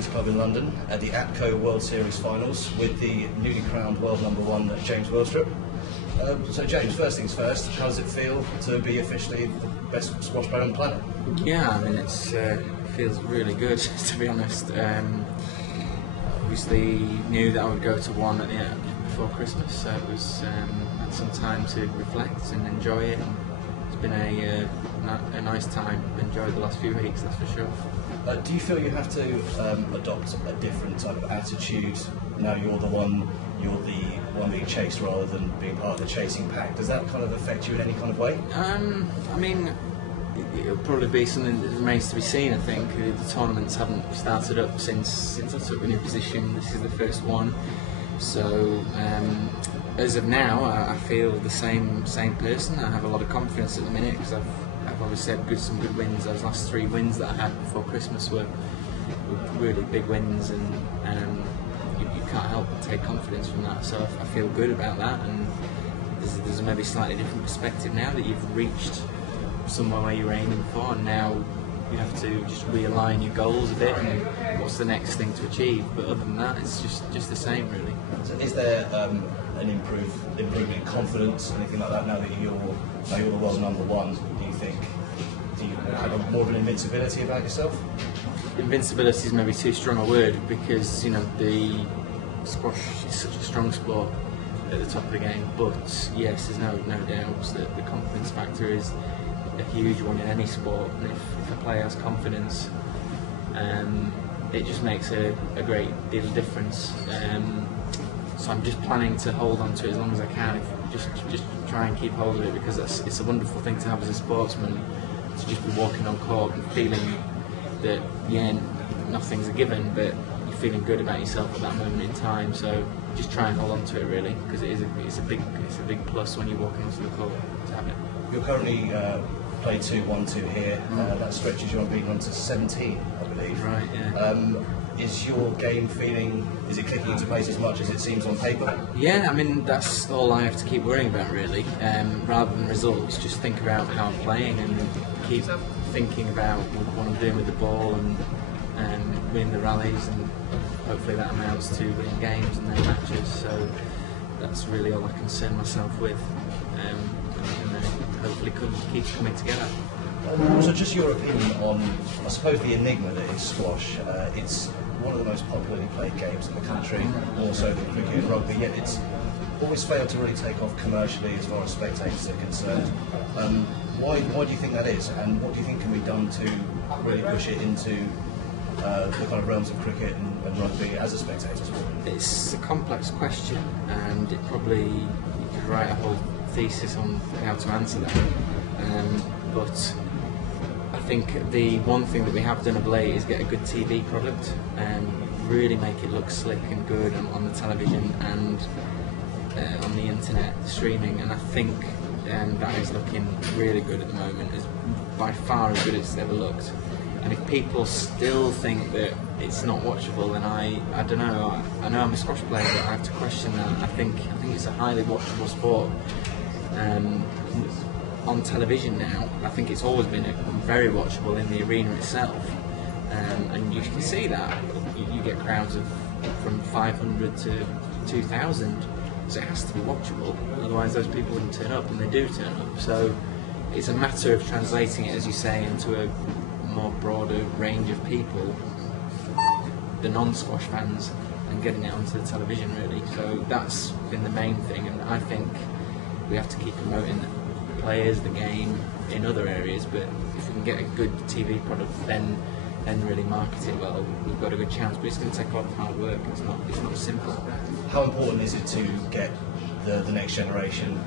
Queen's Club in London at the ATCO World Series Finals with the newly crowned world #1 James Willstrop. So James, first things first, how does it feel to be officially the best squash player on the planet? Yeah, I mean it feels really good to be honest. Obviously knew that I would go to one before Christmas, so it was had some time to reflect and enjoy it. It's been a nice time. Enjoyed the last few weeks, that's for sure. Do you feel you have to adopt a different type of attitude now you're the one being chased rather than being part of the chasing pack? Does that kind of affect you in any kind of way? I mean, it'll probably be something that remains to be seen. I think the tournaments haven't started up since I took the new position. This is the first one, so as of now, I feel the same person. I have a lot of confidence at the minute because I've obviously had some good wins. Those last 3 wins that I had before Christmas were really big wins, and you can't help but take confidence from that. So I feel good about that, and there's a maybe slightly different perspective now that you've reached somewhere where you're aiming for, and now you have to just realign your goals a bit and what's the next thing to achieve. But other than that, it's just the same really. So is there an improvement in confidence, anything like that, now that you're the world #1? Do you have more of an invincibility about yourself? Invincibility is maybe too strong a word, because the squash is such a strong sport at the top of the game. But yes, there's no doubt that the confidence factor is a huge one in any sport, and if a player has confidence, it just makes a great deal of difference. So I'm just planning to hold on to it as long as I can. Just try and keep hold of it, because it's a wonderful thing to have as a sportsman, to just be walking on court and feeling that nothing's a given, but you're feeling good about yourself at that moment in time. So just try and hold on to it really, because it's a big plus when you're walking onto the court to have it. You're currently play 2-1-2 here. That stretches you unbeaten onto 17, I believe. Right. Yeah. Is your game feeling? Is it clicking into place as much as it seems on paper? Yeah, I mean that's all I have to keep worrying about really. Rather than results, just think about how I'm playing and keep thinking about what I'm doing with the ball and winning the rallies, and hopefully that amounts to winning games and then matches. So that's really all I concern myself with, and hopefully keeps coming together. So just your opinion on, I suppose, the enigma that is squash. It's one of the most popularly played games in the country, more so than cricket and rugby, yet it's always failed to really take off commercially as far as spectators are concerned. Why do you think that is, and what do you think can be done to really push it into the kind of realms of cricket and rugby as a spectator sport? It's a complex question, and you could write a whole thesis on how to answer that. But I think the one thing that we have done of late is get a good TV product and really make it look slick and good on the television and on the internet streaming, and I think that is looking really good at the moment. It's by far as good as it's ever looked. And if people still think that it's not watchable, then I don't know. I know I'm a squash player, but I have to question that. I think it's a highly watchable sport. On television now, I think it's always been very watchable in the arena itself, and you can see that you get crowds from 500 to 2,000, so it has to be watchable, otherwise those people wouldn't turn up, and they do turn up. So it's a matter of translating it, as you say, into a more broader range of people, the non-squash fans, and getting it onto the television really. So that's been the main thing, and I think we have to keep promoting the players, the game in other areas, but if we can get a good TV product, then really market it well, we've got a good chance. But it's going to take a lot of hard work. It's not simple. How important is it to get the next generation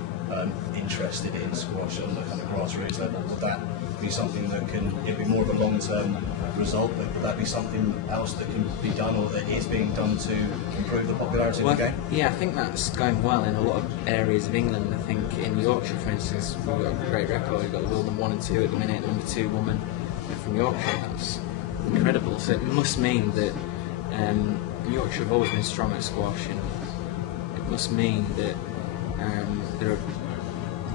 interested in squash on the kind of grassroots level? Would that be something that it'd be more of a long-term result, but would that be something else that can be done, or that is being done, to improve the popularity of the game? Yeah, I think that's going well in a lot of areas of England. I think in Yorkshire, for instance, we've got a great record. We've got the world #1 and #2 at the minute, #2 woman from Yorkshire. That's incredible. So it must mean that Yorkshire have always been strong at squash, and it must mean that there are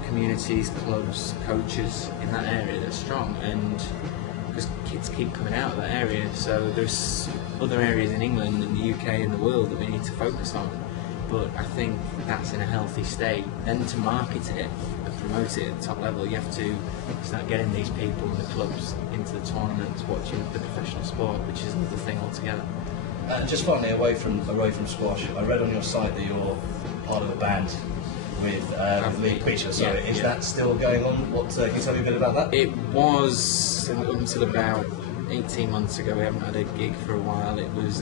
communities, clubs, coaches in that area that are strong, and because kids keep coming out of that area. So there's other areas in England and the UK and the world that we need to focus on. But I think that's in a healthy state. Then to market it and promote it at the top level, you have to start getting these people and the clubs into the tournaments, watching the professional sport, which is another thing altogether. Just finally, away from squash, I read on your site that you're part of a band with Lee Preacher. So is that still going on? What can you tell me a bit about that? It was until about 18 months ago. We haven't had a gig for a while. It was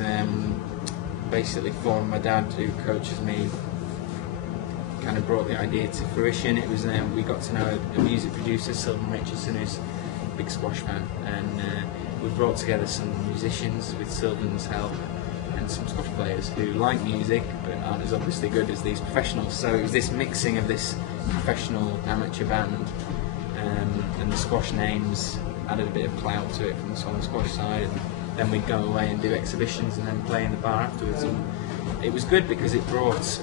basically from my dad, who coaches me, kind of brought the idea to fruition. It was we got to know a music producer, Sylvan Richardson, who's a big squash fan, and we brought together some musicians with Sylvan's help and some squash players who like music but aren't as obviously good as these professionals. So it was this mixing of this professional amateur band, and the squash names added a bit of clout to it from the Swan Squash side, and then we'd go away and do exhibitions and then play in the bar afterwards. And it was good because it brought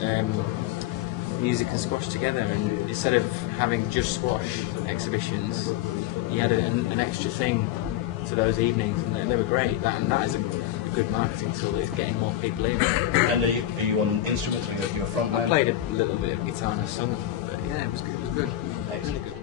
music and squash together, and instead of having just squash exhibitions, you had an extra thing to those evenings, and they were great. That is a good marketing tool. It's getting more people in. And are you on instruments? Are you a front man? I played a little bit of guitar and a song, but yeah, it was good. Excellent.